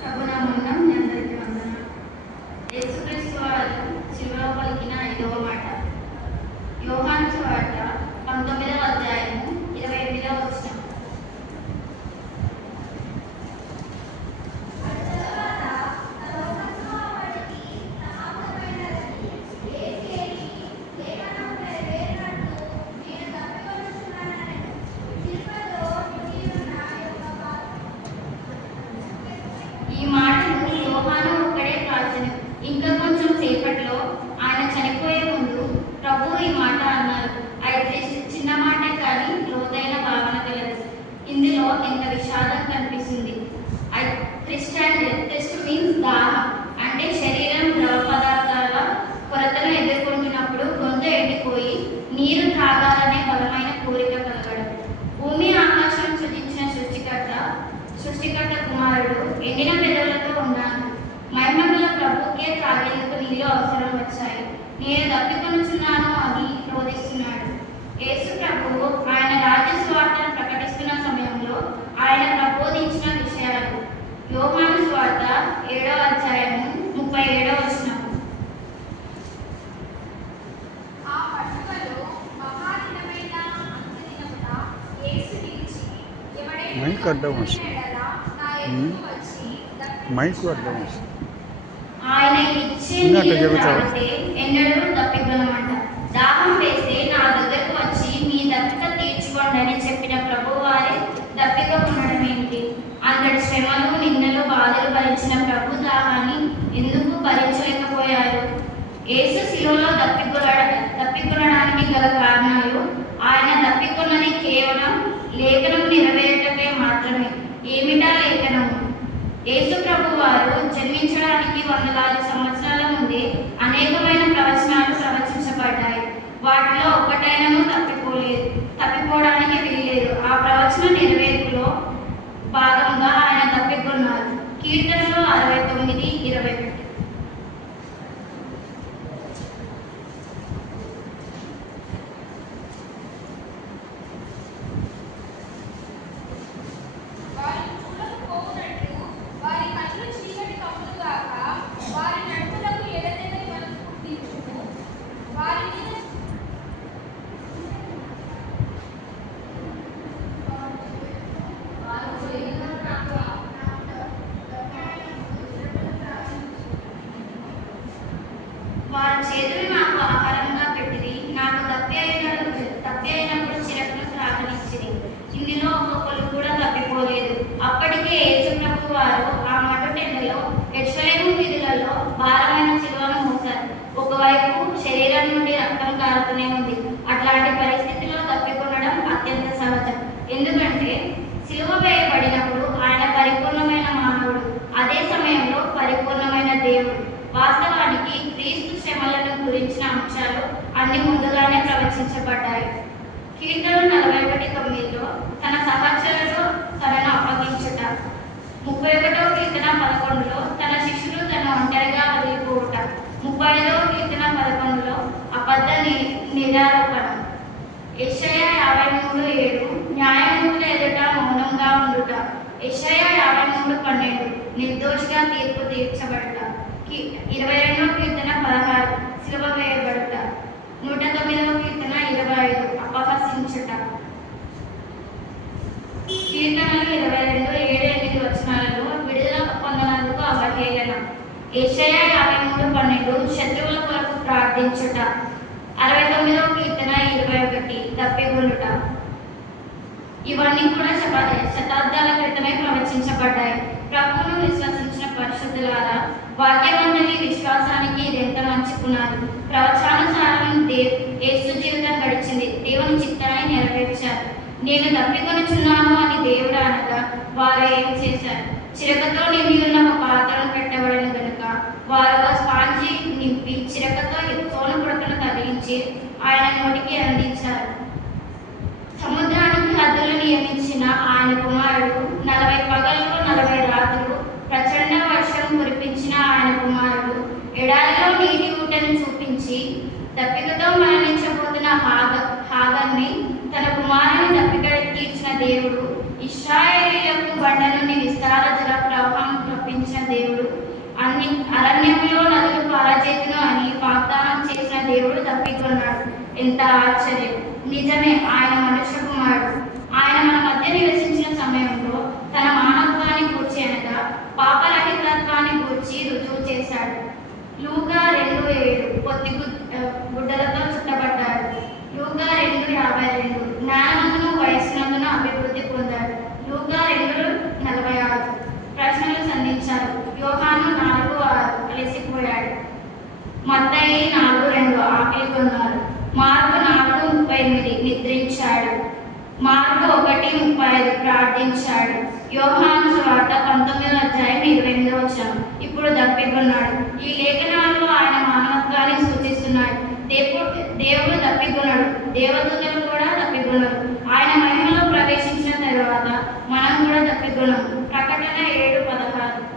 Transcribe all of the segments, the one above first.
ప్రభునామమున మీ అందరికీ వందనాలు. యేసుక్రీస్తు వారు శిలువలో పలికిన 5వ మాట. యోహాను సువార్త 19వ అధ్యాయము 28వ వచనం. ఈ మాటను యోహాను ఒక్కడే రాసెను. ఇంకా కొంచెం సేపట్లో ఆయన చనిపోయే ముందు ప్రభు ఈ మాట అన్నారు. అయితే చిన్న మాట కానీ లోతైన భావన కలదు. ఇందులో ఎంత విషాదం కనిపిస్తుంది. థిర్స్ట్ మీన్స్ దాహం, అంటే శరీరం ద్రవ పదార్థాల కొరతను ఎదుర్కొంటున్నప్పుడు గొంతు ఎండిపోయి నీరు త్రాగాలనే బలమైన కోరిక కలగడం. భూమి ఆకాశం సృజించిన సృష్టికర్త కుమారుడు ఎండిన పెదవులతో ఉన్నాను. మహిమగల ప్రభుకే త్రాగేందుకు నీళ్ళు అవసరం వచ్చాయి. నేను తప్పికొనుచున్నాను అని రోధిస్తున్నాడు. యేసు ప్రభువు ఆయన రాజ్య సువార్తను ప్రకటిస్తున్న సమయంలో ఆయన ప్రబోధించిన విషయాలు. యోహాను సువార్త 7వ అధ్యాయము 37వ వచనం. మైక్ అడ్డం వస్తుంది. మైక్ అడ్డం వస్తుంది. ఆయన ఇచ్చే నీరు తాగితే ఎన్నడూ తప్పికొనమంట. దాహం వేస్తే నా దగ్గరకు వచ్చి మీ దప్పిక తీర్చుకోండి అని చెప్పిన ప్రభువారే దప్పిక ఉండడం ఏమిటి? అంతటి శ్రమలు, నిందలు, బాధలు భరించిన ప్రభు దాహాన్ని ఎందుకు భరించలేకపోయారు? యేసు శిలువలో తప్పికొనడానికి గల కారణాలు. ఆయన తప్పికొన్నది కేవలం లేఖనం నెరవేరటమే మాత్రమే. ఏమిటా లేఖనము? యేసు ప్రభు వారు జన్మించడానికి వందలాది సంవత్సరాల ముందే అనేకమైన ప్రవచనాలు ప్రవచించబడ్డాయి. వాటిలో ఒక్కటైనను తప్పిపోవడానికి వీల్లేదు. ఆ ప్రవచన నెరవేర్పులో భాగంగా ఆయన తప్పికొన్నారు. కీర్తనలు 69:21. వారి చేతులు నాకు ఆహారంగా పెట్టిరి, నాకు తప్పి అయినప్పుడు చిరకును త్రాగనిచ్చిరి. ఇందులో ఒక్కొక్కరు కూడా తప్పిపోలేదు. అప్పటికే యేసు ప్రభు వారు ఆ మటుటెండలో యెరూషలేము వీధులలో భారమైన శిలువను మోశారు. ఒకవైపు శరీరం నుండి రక్తం కారుతూనే ఉంది. అట్లాంటి పరిస్థితిలో తప్పికొనడం అత్యంత సహజం. ఎందుకంటే శిలువ వేయబడినప్పుడు ఆయన పరిపూర్ణమైన మానవుడు, అదే సమయంలో పరిపూర్ణమైన దేవుడు. వాస్తవానికి క్రీస్తు శ్రమలను గురించిన అంశాలు అన్ని ముందుగానే ప్రవచించబడ్డాయి. కీర్తనలు 41:9లో తన సహచరులు తనను అప్పగించుట, 31వ కీర్తన 11లో తన శిష్యులు తన ఒంటరిగా వదిలిపోవుట, 35వ కీర్తన 11లో అబద్ధ నిరారోపణ, యెషయా 53:7 న్యాయమూర్తుల ఎదుట మౌనంగా ఉండుట, యెషయా 53:12 నిర్దోషిగా తీర్పు తీర్చబడుట, 22వ కీర్తన 16 సిలువ వేయబడుట, 109వ కీర్తన 25 అపహసించుట. కీర్తనలు 22:7-8 వచనాలలో విడుదల పొందనందుకు అవహేళన, యెషయా 53:12 శత్రువుల కొరకు ప్రార్థించుట, 69వ కీర్తన 21 తప్పికొనుట. ఇవన్నీ కూడా శతాబ్దాల క్రితమే ప్రవచించబడ్డాయి. ప్రభువును విశ్వసించిన పరిశుద్ధులారా, వాక్యవంతుని విశ్వాసానికి ఇదెంత మంచి పునాది. ప్రవచనానుసారం యేసు జీవితం గడిచింది. దేవుని చిత్తాన్ని నెరవేర్చారు. నేను తప్పికొనుచున్నాను అని దేవుడు అనగా వారు ఏం చేశారు? చిరకతో నిండి ఉన్న ఒక పాత్రను పెట్టబడిన గనుక వారు ఒక స్పాంజి నింపి చిరకతో సోను పుడకను తగిలించి ఆయన నోటికి అందించారు. సముద్రానికి హద్దులు నియమించిన ఆయన కుమారుడు, 40 పగళ్ళు 40 రాత్రులు ప్రచండ వర్షం కురిపించిన ఆయన కుమారుడు, ఎడారిలో నీటి ఊటను చూపించి దప్పికతో మరణించబోతున్న హాగర్ని తన కుమారుని దప్పిక తీర్చిన దేవుడు, ఇశ్రాయేలీయులకు బండ నుండి ఎంత ఆశ్చర్యం! నిజమే, ఆయన మనుష్య కుమారుడు. ఆయన మన మధ్య నివసించిన సమయంలో తన మానవత్వాన్ని గూర్చి అనగా పాపరహితత్వాన్ని గూర్చి రుజువు చేశాడు. లూకా 2:7 పొత్తి గుడ్డలతో చుట్టబడ్డాడు. లూకా 2:52 జ్ఞానమందును వయస్సునందును అభివృద్ధి పొందాడు. లూకా 2:46 ప్రశ్నలు సంధించారు. యోహాను 4:6 అలసిపోయాడు. మత్తయి 4:2 ఆకలి కొన్నారు. మార్కు 4:38 నిద్రించాడు. మార్కు 1:35 ప్రార్థించాడు. యోహాను సువార్త 19:28 ఇప్పుడు దప్పికొన్నాడు. ఈ లేఖనాల్లో ఆయన మానవత్వాన్ని సూచిస్తున్నాడు. దేవుడు దప్పికొన్నాడు, దేవదూతలు కూడా దప్పికొన్నారు. ఆయన మహిమలో ప్రవేశించిన తరువాత మనం కూడా దప్పికొన్నాం. ప్రకటన 7:16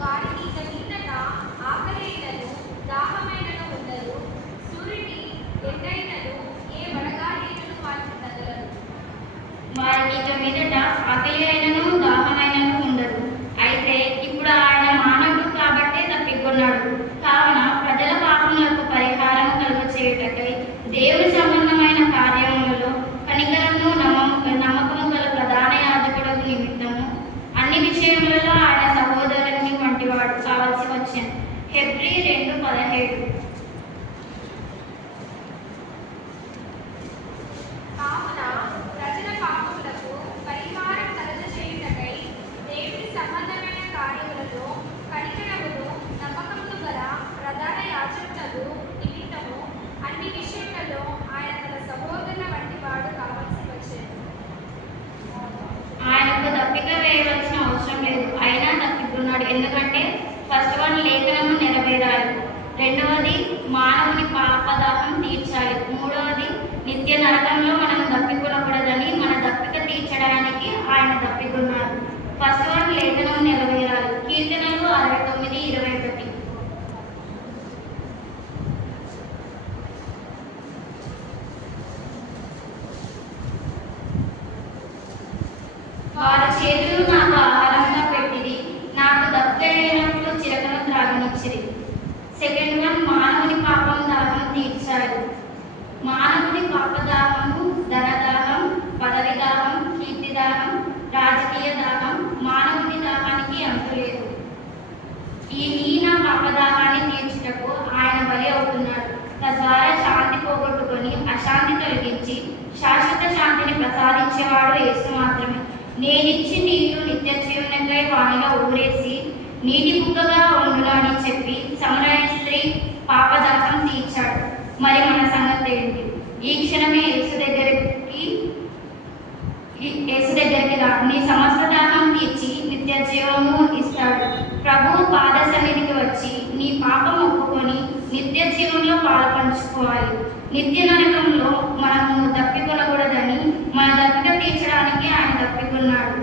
వారికి ఇక మీదట ఆకలైనను దాహమైనను ఉండదు, సూర్యుని ఎండైనను ఏ వడగాలినను వారికి తగలదు. వారికి ఇక మీదట ఆకలి అయినను దాహమైనను ఉండదు. అయితే ఇప్పుడు ఆయన మానవుడు కాబట్టే తప్పికొన్నాడు. కావున ప్రజల పాపములకు పరిహారం కలుగచేయుటకై దేవుని సంబంధమైన కార్యములలో కనికరము నమ్మకము గల ప్రధాన యాజకుడు నిమిత్తము అన్ని విషయములలో ఆయన సహోదరుని వంటివాడు కావలసి వచ్చాను. హెబ్రీ 2:17 కావున ప్రజల పాపములకు పరిహారం కలుగచేయుటకై దేవుని సంబంధమైన కార్యములలో కనికరమును నమ్మకమును గల ప్రధాన యాజకుడు నిమిత్తము అన్ని విషయములలో ఆయన తన సహోదరుల వంటి వాడు కావలసి వచ్చాను. ఆయనకు దప్పిక వేయవలసిన అవసరం లేదు, అయినా తప్పిస్తున్నాడు. ఎందుకంటే ఫస్ట్ వన్ లేఖనము నెరవేరాలి, రెండవది మానవుని పాపదాహం తీర్చాలి, మూడవది నిత్య నరకంలో మనం దప్పికొనకూడదని మన దప్పిక తీర్చడానికి ఆయన దప్పికొన్నారు. ఫస్ట్ వన్ లేఖనం నెరవేరాలి. కీర్తనలు 69:21 వారి చేతులు నాకు ఆహారంగా పెట్టిరి, నాకు దప్పికైనప్పుడు చిరకను త్రాగనిచ్చిరి. సెకండ్ వన్ మానవుని పాపం దాహం తీర్చాలి. మానవుని పాపదాహము, ధనదాహం, పదవి దాహం, కీర్తి దాహం, రాజకీయ దాహం, మానవుని దాహానికి అంతు లేదు. ఈ హీన పాపదాహాన్ని తీర్చుటకు ఆయన బలి అవుతున్నాడు. తద్వారా శాంతి పోగొట్టుకొని అశాంతి తొలగించి శాశ్వత శాంతిని ప్రసాదించేవాడు యేసు మాత్రమే. నేనిచ్చి నీరు నిత్య జీవనకై వానిలో ఊరేసి నీటి బుగ్గగా ఉండును అని చెప్పి సమరయ స్త్రీ పాపదాహం తీర్చాడు. మరి మన సంగతి ఏంటి? ఈ క్షణమే యేసు దగ్గరికి రా, నీ సమస్త దాహం తీర్చి నిత్య జీవము ఇస్తాడు. ప్రభు పాద సన్నిధికి వచ్చి నీ పాపం ఒప్పుకొని నిత్య జీవంలో పాలు పంచుకోవాలి. నిత్య నరకంలో మనము తప్పికొనకూడదని మన దప్పిక తీర్చడానికి ఆయన తప్పికొన్నాడు.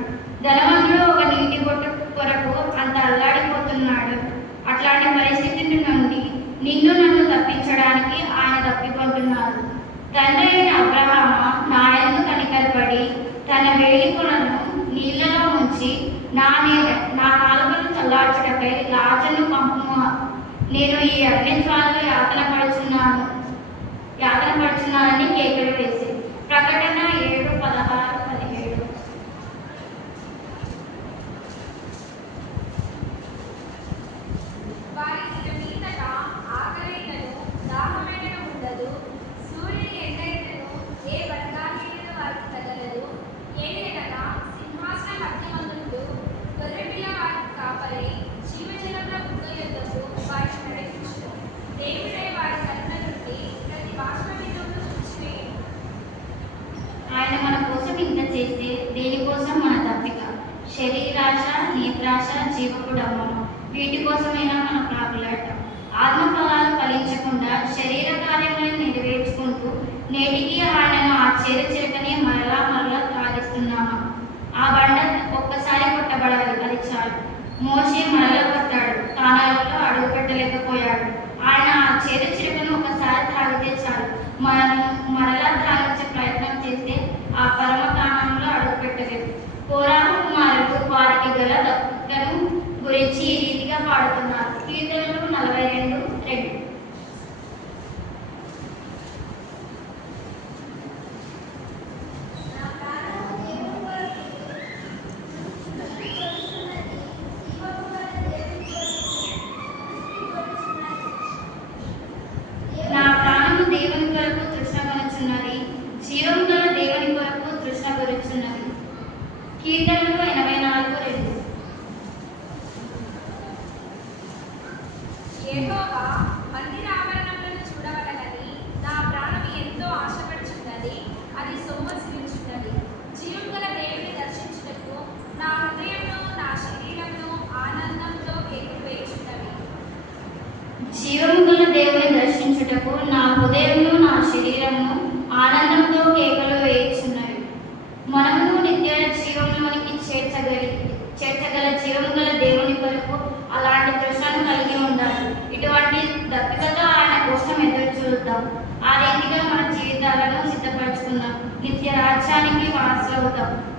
ధనవంతుడు ఒక నీటి బొట్టు కొరకు అంత అల్లాడిపోతున్నాడు. అట్లాంటి పరిస్థితి నుండి నిన్ను నన్ను తప్పించడానికి ఆయన తప్పికొంటున్నారు. తండ్రి అయిన అబ్రహాము నా యందు కనికరపడి తన వేలి కొనను నీళ్లలో ఉంచి నా నాలుకను చల్లార్చుటకై లాజరును పంపుము. నేను ఈ అగ్నిజ్వాలలో యాతన పడుచున్నానని కేకలు వేసి. ప్రకటన 7:16-17 వారికి ఇక మీదట ఆకలైనను దాహమైనను ఉండదు, సూర్యుని ఎండైనను ఏ వడగాలినను వారికి తగలదు. ఏలయనగా సింహాసన మధ్యమందుండు గొర్రెపిల్ల వారికి కాపరి జీవజలముల బుగ్గ యొద్దకు వారిని నడిపించును. దేవుడే వారి కరుణ నుండి ప్రతి బాష్ప బిందువును తుడిచివేయును. ఆయన మన కోసం ఇంత చేస్తే దేనికోసం మన తప్పిక? శరీరాశ, నేత్రాశ, జీవకుడమ్మం, వీటి కోసమైనా మన ప్రాకులాట. ఆత్మఫలాలు ఫలించకుండా శరీర కార్యములను నెరవేర్చుకుంటూ నేటికి ఆయనను ఆ చిరకని మరలా త్రాగిస్తున్నామా? ఆ బండ ఒక్కసారి కొట్టబడాలి, అది చాలు. మోషే మరల కొట్టాడు, కానాలలో అడుగు పెట్టలేకపోయాడు. ఆయన ఆ చిరకను ఒకసారి త్రాగితే చాలు. మనం మరలా త్రాగించే ప్రయత్నం చేస్తే ఆ పరమ కాణంలో అడుగు పెట్టలేదు. కోరాహు కుమారుడు వారికి గల దప్పులను మనము నిత్య జీవంలోనికి చేర్చగల జీవము గల దేవుని కొరకు అలాంటి తృష్ణను కలిగి ఉండాలి. ఇటువంటి దప్పికతో ఆయన కోసం ఎదురు చూద్దాం. ఆ రీతిగా మన జీవితాలను సిద్ధపరచుకుందాం. నిత్య రాజ్యానికి వారసులవుతాం.